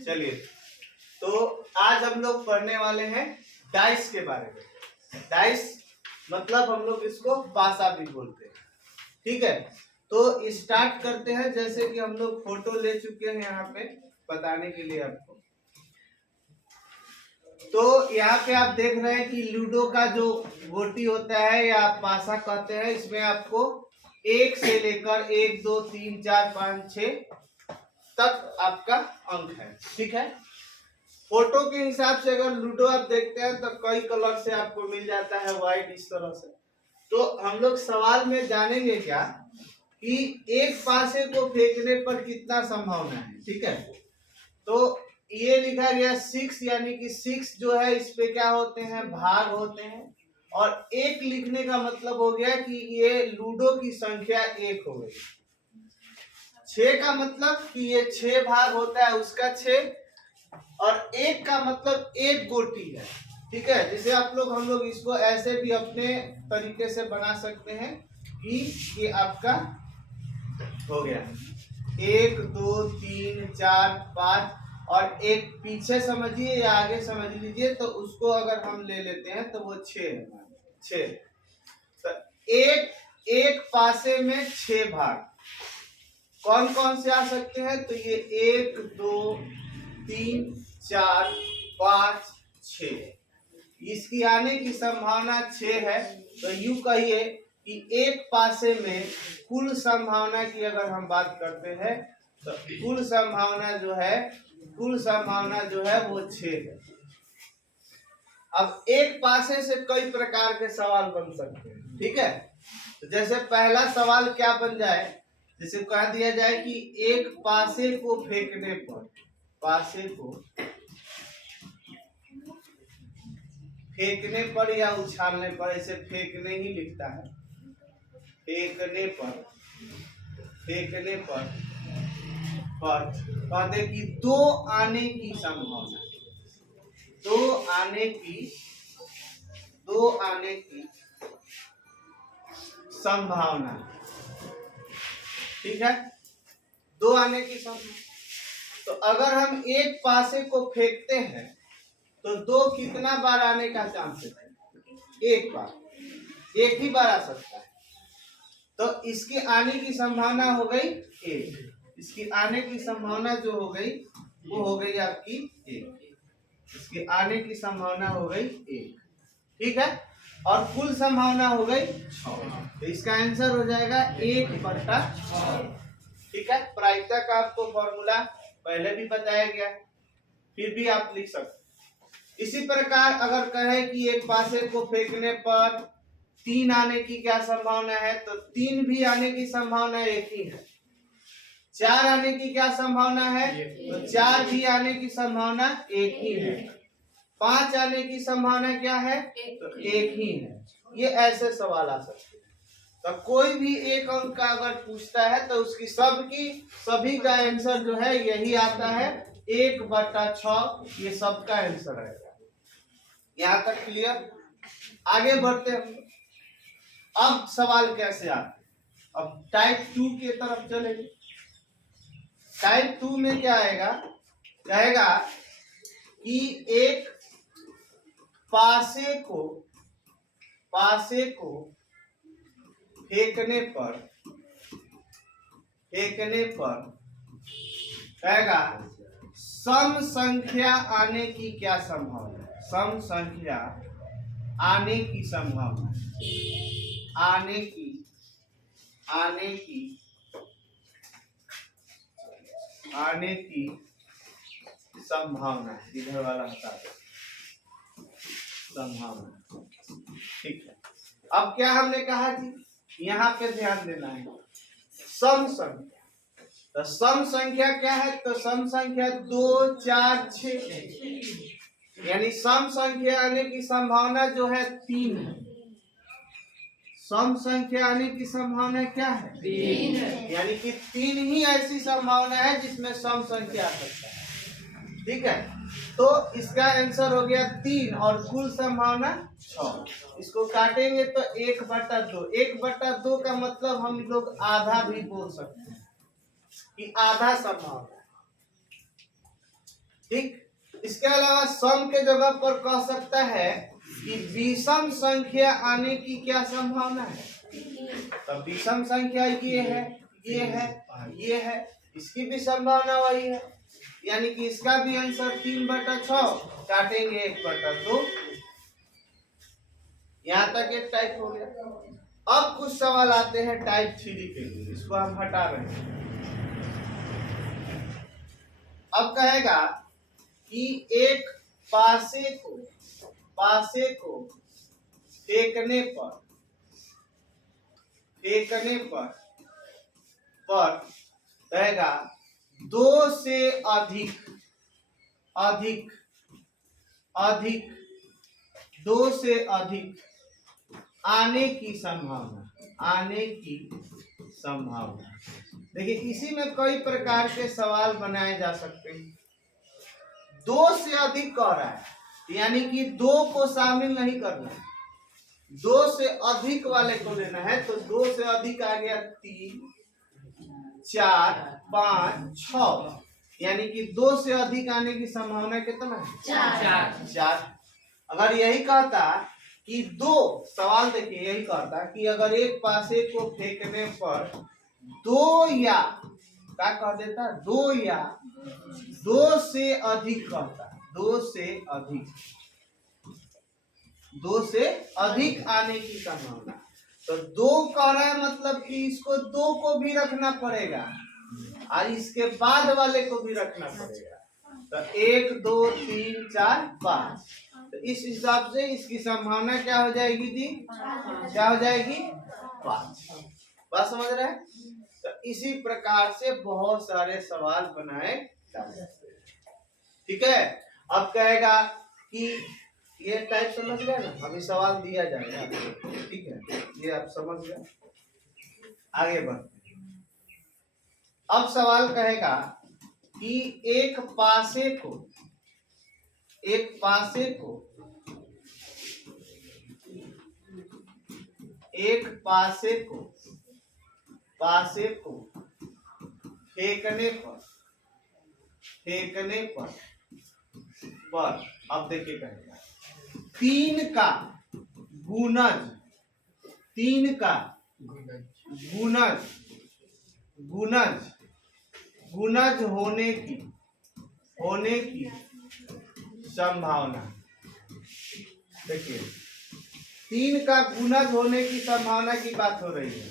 चलिए, तो आज हम लोग पढ़ने वाले हैं डाइस के बारे में। डाइस मतलब हम लोग इसको पासा भी बोलते हैं, ठीक है। तो स्टार्ट करते हैं। जैसे कि हम लोग फोटो ले चुके हैं यहाँ पे बताने के लिए आपको। तो यहाँ पे आप देख रहे हैं कि लूडो का जो गोटी होता है या पासा कहते हैं, इसमें आपको 1 से लेकर 1 2 3 4 5 6 तक आपका अंक है, ठीक है। फोटो के हिसाब से अगर लूडो आप देखते हैं तो कई कलर से आपको मिल जाता है, व्हाइट इस तरह से। तो हम लोग सवाल में जानेंगे क्या कि एक पासे को फेंकने पर कितना संभावना है, ठीक है। तो ये लिखा गया 6, यानी कि 6 जो है इस पे क्या होते हैं, भाग होते हैं। और एक लिखने का मतलब हो गया कि ये लूडो की संख्या 1 हो गई। 6 का मतलब कि ये 6 भाग होता है उसका 6, और 1 का मतलब 1 गोटी है, ठीक है। जैसे आप लोग हम लोग इसको ऐसे भी अपने तरीके से बना सकते हैं कि ये आपका हो गया 1 2 3 4 5, और एक पीछे समझिए या आगे समझ लीजिए, तो उसको अगर हम ले लेते हैं तो वो 6 है, 6। तो एक पासे में 6 भाग कौन कौन से आ सकते हैं, तो ये 1 2 3 4 5 6, इसकी आने की संभावना 6 है। तो यूं कहिए कि एक पासे में कुल संभावना की अगर हम बात करते हैं तो कुल संभावना जो है वो 6 है। अब एक पासे से कई प्रकार के सवाल बन सकते हैं, ठीक है। तो जैसे पहला सवाल क्या बन जाए, जैसे कह दिया जाए कि एक पासे को फेंकने पर, पासे को फेंकने पर या उछालने पर, ऐसे फेंकने ही लिखता है, फेंकने पर कहते कि 2 आने की संभावना, 2 आने की संभावना, ठीक है, 2 आने की संभावना। तो अगर हम एक पासे को फेंकते हैं तो 2 कितना बार आने का चांस है, एक बार, एक ही बार आ सकता है। तो इसकी आने की संभावना हो गई 1, इसकी आने की संभावना जो हो गई वो हो गई आपकी 1, इसकी आने की संभावना हो गई 1, ठीक है। और कुल संभावना हो गई 6, तो इसका आंसर हो जाएगा 1/6, ठीक है। प्रायिकता का आपको फॉर्मूला पहले भी बताया गया, फिर भी आप लिख सकते। इसी प्रकार अगर कहे कि एक पासे को फेंकने पर 3 आने की क्या संभावना है, तो 3 भी आने की संभावना 1 ही है। 4 आने की क्या संभावना है, तो 4 भी आने की संभावना 1 ही है। 5 आने की संभावना क्या है, तो 1 ही है। ये ऐसे सवाल आ सकते हैं। तो कोई भी एक अंक का अगर पूछता है तो उसकी सभी का आंसर जो है यही आता है, 1/6, ये सबका आंसर है। यहाँ तक क्लियर। आगे बढ़ते हैं। अब सवाल कैसे आते, अब टाइप 2 की तरफ चलेंगे। टाइप 2 में क्या आएगा, कहेगा कि एक पासे को फेंकने पर कहेगा सम संख्या आने की क्या संभावना है, सम संख्या आने की संभावना, आने की संभावना, इधर वाला हटा दो, संभावना, ठीक है। अब क्या हमने कहा कि यहाँ पे ध्यान देना है, सम संख्या। तो सम संख्या क्या है, तो सम संख्या 2 4 6, यानी सम संख्या आने की संभावना जो है 3 है। सम संख्या आने की संभावना क्या है, 3 है, यानी कि 3 ही ऐसी संभावना है जिसमें सम संख्या आ सकता है, ठीक है। तो इसका आंसर हो गया 3 और कुल संभावना 6। इसको काटेंगे तो 1/2, 1/2 का मतलब हम लोग आधा भी बोल सकते हैं कि आधा संभावना। ठीक। इसके अलावा सम के जगह पर कह सकता है कि विषम संख्या आने की क्या संभावना है। तो विषम संख्या ये है, ये है, ये है, इसकी भी संभावना वही है, यानी कि इसका भी आंसर 3/6, काटेंगे 1/2। यहाँ तक एक टाइप हो गया। अब कुछ सवाल आते हैं टाइप 3 के लिए, इसको हम हटा रहे हैं। अब कहेगा कि एक पासे को फेंकने पर कहेगा 2 से अधिक 2 से अधिक आने की संभावना। देखिए इसी में कई प्रकार के सवाल बनाए जा सकते हैं। 2 से अधिक कह रहा है, यानी कि 2 को शामिल नहीं करना है, 2 से अधिक वाले को लेना है। तो 2 से अधिक आ गया 3, 4, 5, 6, यानी कि 2 से अधिक आने की संभावना कितना है? 4। अगर यही कहता कि 2, सवाल देखिए यही कहता कि अगर एक पासे को फेंकने पर 2 या क्या कह देता, 2 या 2 से अधिक कहता, 2 से अधिक आने की संभावना। तो 2 कह रहा है, मतलब कि इसको 2 को भी रखना पड़ेगा और इसके बाद वाले को भी रखना पड़ेगा। तो 1, 2, 3, 4, 5। तो इस हिसाब से इसकी संभावना क्या हो जाएगी जी? क्या हो जाएगी? 5। बात समझ रहे हैं? तो इसी प्रकार से बहुत सारे सवाल बनाए जा सकते हैं। ठीक है। अब कहेगा कि ये टाइप समझ गए ना, अभी सवाल दिया जाएगा, ठीक है, ये आप समझ गए। आगे बढ़ते हैं। अब सवाल कहेगा कि एक पासे को फेंकने पर अब देखिए कहेगा 3 का गुणज होने की संभावना। देखिए 3 का गुणज होने की संभावना की बात हो रही है।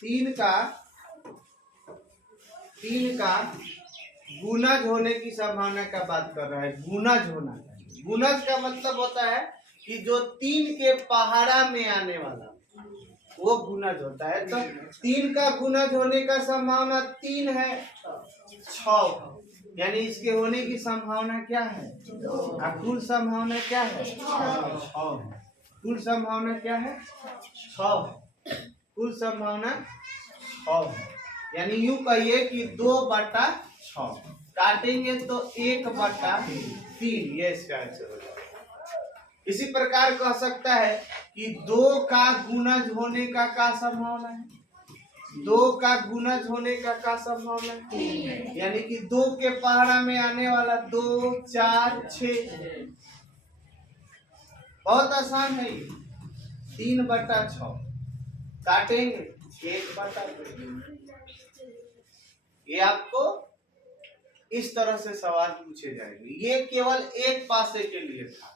3 का गुणज होने की संभावना का बात कर रहा है। गुणज होना चाहिए। गुणज का मतलब होता है कि जो 3 के पहाड़ा में आने वाला वो गुणज होता है। तो 3 का गुणज होने का संभावना 3 है, 6, यानी इसके होने की संभावना क्या है? कुल संभावना क्या है? 6 है। कुल संभावना क्या है? 6 है। कुल संभावना 6 है, यानी यूं कहिए कि 2/6 काटेंगे तो 1/3, ये इसका आंसर हो जाएगा। इसी प्रकार कह सकता है कि 2 का गुणज होने का क्या संभावना है? 2 का गुणज होने का क्या संभावना है? यानी कि 2 के पहाड़ा में आने वाला 2, 4, 6। बहुत आसान है ये। 3/6 काटेंगे 1/2। ये आपको इस तरह से सवाल पूछे जाएंगे। ये केवल एक पासे के लिए था।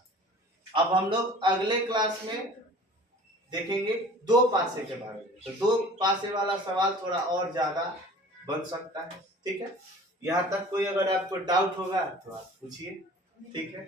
अब हम लोग अगले क्लास में देखेंगे 2 पासे के बारे में। तो 2 पासे वाला सवाल थोड़ा और ज्यादा बन सकता है। ठीक है। यहाँ तक कोई अगर आपको डाउट होगा तो आप पूछिए। ठीक है।